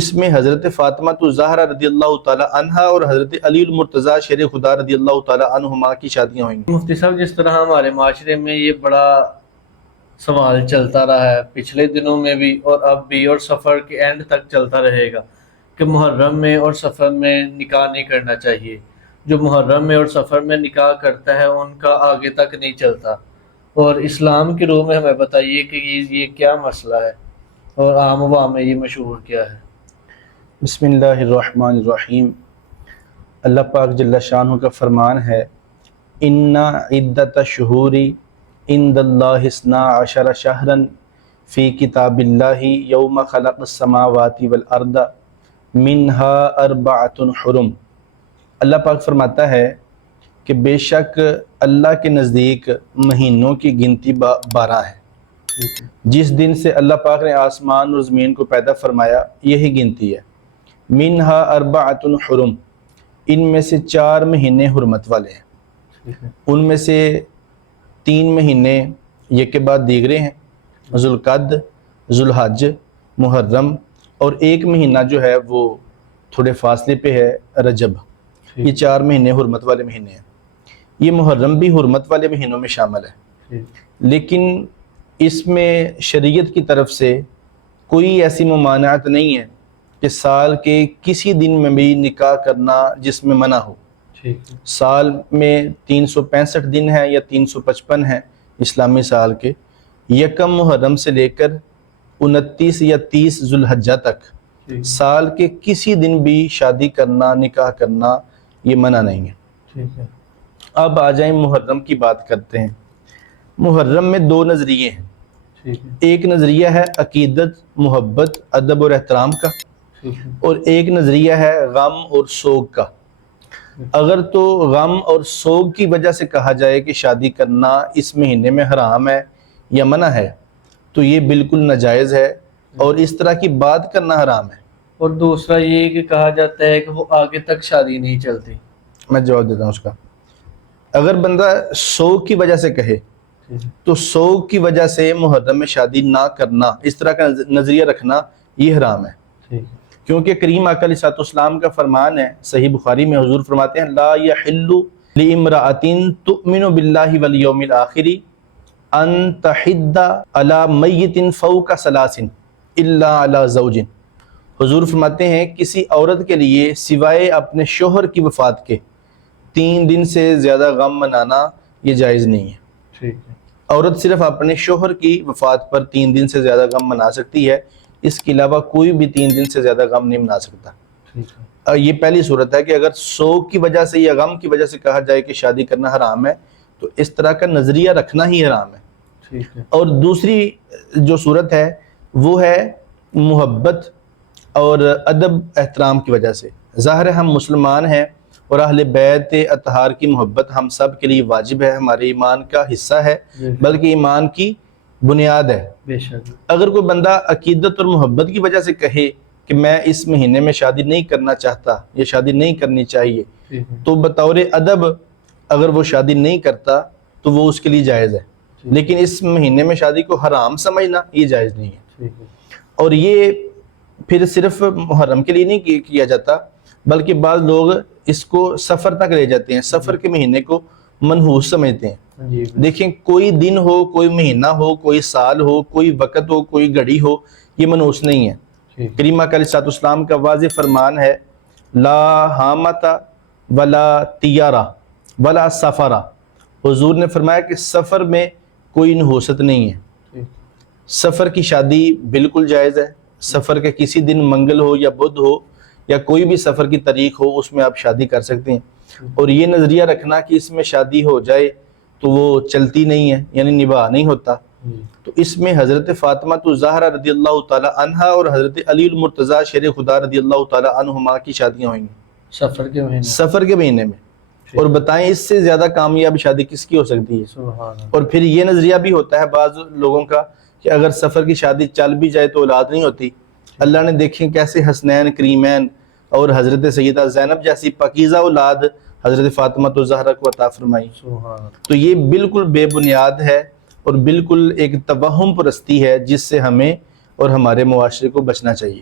اس میں حضرت فاطمہ الزہرا رضی اللہ تعالی عنہا اور حضرت علی المرتضیٰ شیر خدا رضی اللہ تعالی عنہما کی شادیاں ہوئیں گی۔ مفتی صاحب، جس طرح ہمارے معاشرے میں یہ بڑا سوال چلتا رہا ہے پچھلے دنوں میں بھی اور اب بھی، اور سفر کے اینڈ تک چلتا رہے گا، کہ محرم میں اور سفر میں نکاح نہیں کرنا چاہیے، جو محرم میں اور سفر میں نکاح کرتا ہے ان کا آگے تک نہیں چلتا، اور اسلام کی روح میں ہمیں بتائیے کہ یہ کیا مسئلہ ہے اور عام عوام میں یہ مشہور کیا ہے؟ بسم اللہ الرحمن الرحیم۔ اللہ پاک جل شانہ کا فرمان ہے، ان عدت الشہور عند اللہ 12 شہرا فی کتاب اللہ یوم خلق السماوات والارض منها 4 حرم۔ اللہ پاک فرماتا ہے کہ بے شک اللہ کے نزدیک مہینوں کی گنتی 12 ہے۔ جس دن سے اللہ پاک نے آسمان اور زمین کو پیدا فرمایا یہی گنتی ہے۔ منها 4 حرم، ان میں سے 4 مہینے حرمت والے ہیں، ان میں سے 3 مہینے یک کے بعد دیگرے ہیں، ذوالقعدہ، ذوالحج، محرم، اور 1 مہینہ جو ہے وہ تھوڑے فاصلے پہ ہے، رجب۔ یہ 4 مہینے حرمت والے مہینے ہیں۔ یہ محرم بھی حرمت والے مہینوں میں شامل ہے، لیکن اس میں شریعت کی طرف سے کوئی ایسی ممانعت نہیں ہے کہ سال کے کسی دن میں بھی نکاح کرنا جس میں منع ہو۔ سال میں 365 دن ہیں یا 355 ہیں اسلامی سال کے، یکم محرم سے لے کر 29 یا 30 ذوالحجہ تک سال کے کسی دن بھی شادی کرنا، نکاح کرنا یہ منع نہیں ہے۔ اب آ جائیں محرم کی بات کرتے ہیں۔ محرم میں 2 نظریے ہیں۔ ایک نظریہ ہے عقیدت، محبت، ادب اور احترام کا، اور ایک نظریہ ہے غم اور سوگ کا۔ اگر تو غم اور سوگ کی وجہ سے کہا جائے کہ شادی کرنا اس مہینے میں حرام ہے یا منع ہے تو یہ بالکل ناجائز ہے، اور اس طرح کی بات کرنا حرام ہے۔ اور دوسرا یہ کہ کہا جاتا ہے کہ وہ آگے تک شادی نہیں چلتی۔ میں جواب دیتا ہوں اس کا۔ اگر بندہ سوگ کی وجہ سے کہے تو سوگ کی وجہ سے محرم میں شادی نہ کرنا، اس طرح کا نظریہ رکھنا یہ حرام ہے، کیونکہ کریم آقا علیہ السلام کا فرمان ہے، صحیح بخاری میں حضور فرماتے ہیں، لا یحل لامرأۃ تؤمن باللہ والیوم الآخر ان تحد علی میت فوق 3 الا علی زوج۔ حضور فرماتے ہیں کسی عورت کے لیے سوائے اپنے شوہر کی وفات کے 3 دن سے زیادہ غم منانا یہ جائز نہیں ہے۔ عورت صرف اپنے شوہر کی وفات پر 3 دن سے زیادہ غم منا سکتی ہے، اس کے علاوہ کوئی بھی 3 دن سے زیادہ غم نہیں منا سکتا۔ یہ پہلی صورت ہے کہ اگر سوگ کی وجہ سے یا غم کی وجہ سے کہا جائے کہ شادی کرنا حرام ہے تو اس طرح کا نظریہ رکھنا ہی حرام ہے۔ اور دوسری جو صورت ہے وہ ہے محبت اور ادب احترام کی وجہ سے۔ ظاہر ہے ہم مسلمان ہیں اور اہل بیت اطہار کی محبت ہم سب کے لیے واجب ہے، ہمارے ایمان کا حصہ ہے، بلکہ ایمان کی بنیاد ہے۔ اگر کوئی بندہ عقیدت اور محبت کی وجہ سے کہے کہ میں اس مہینے میں شادی نہیں کرنا چاہتا یا شادی نہیں کرنی چاہیے تو بطور ادب اگر وہ شادی نہیں کرتا تو وہ اس کے لیے جائز ہے، لیکن اس مہینے میں شادی کو حرام سمجھنا یہ جائز نہیں ہے۔ اور یہ پھر صرف محرم کے لیے نہیں کیا جاتا، بلکہ بعض لوگ اس کو سفر تک لے جاتے ہیں، سفر کے مہینے کو منحوس سمجھتے ہیں۔ دیکھیں کوئی دن ہو، کوئی مہینہ ہو، کوئی سال ہو، کوئی وقت ہو، کوئی گھڑی ہو، یہ منحوس نہیں ہے۔ کریم آقا علیہ السلام کا واضح فرمان ہے، لا حامۃ ولا طیارہ ولا سفرہ۔ حضور نے فرمایا کہ سفر میں کوئی نحوست نہیں ہے۔ سفر کی شادی بالکل جائز ہے، سفر کے کسی دن منگل ہو یا بدھ ہو یا کوئی بھی سفر کی تاریخ ہو اس میں آپ شادی کر سکتے ہیں۔ اور یہ نظریہ رکھنا کہ اس میں شادی ہو جائے تو وہ چلتی نہیں ہے، یعنی نباہ نہیں ہوتا، تو اس میں حضرت فاطمہ الزہرا رضی اللہ تعالی عنہا اور حضرت علی المرتضیٰ شیر خدا رضی اللہ تعالی عنہما کی شادیاں ہوئیں گی سفر کے مہینے میں۔ اور بتائیں اس سے زیادہ کامیاب شادی کس کی ہو سکتی ہے؟ اور پھر یہ نظریہ بھی ہوتا ہے بعض لوگوں کا کہ اگر سفر کی شادی چل بھی جائے تو اولاد نہیں ہوتی۔ اللہ نے دیکھیں کیسے حسنین کریمین اور حضرت سیدہ زینب جیسی پاکیزہ اولاد حضرت فاطمہ الزہرا کو عطا فرمائی۔ تو یہ بالکل بے بنیاد ہے اور بالکل ایک توہم پرستی ہے جس سے ہمیں اور ہمارے معاشرے کو بچنا چاہیے۔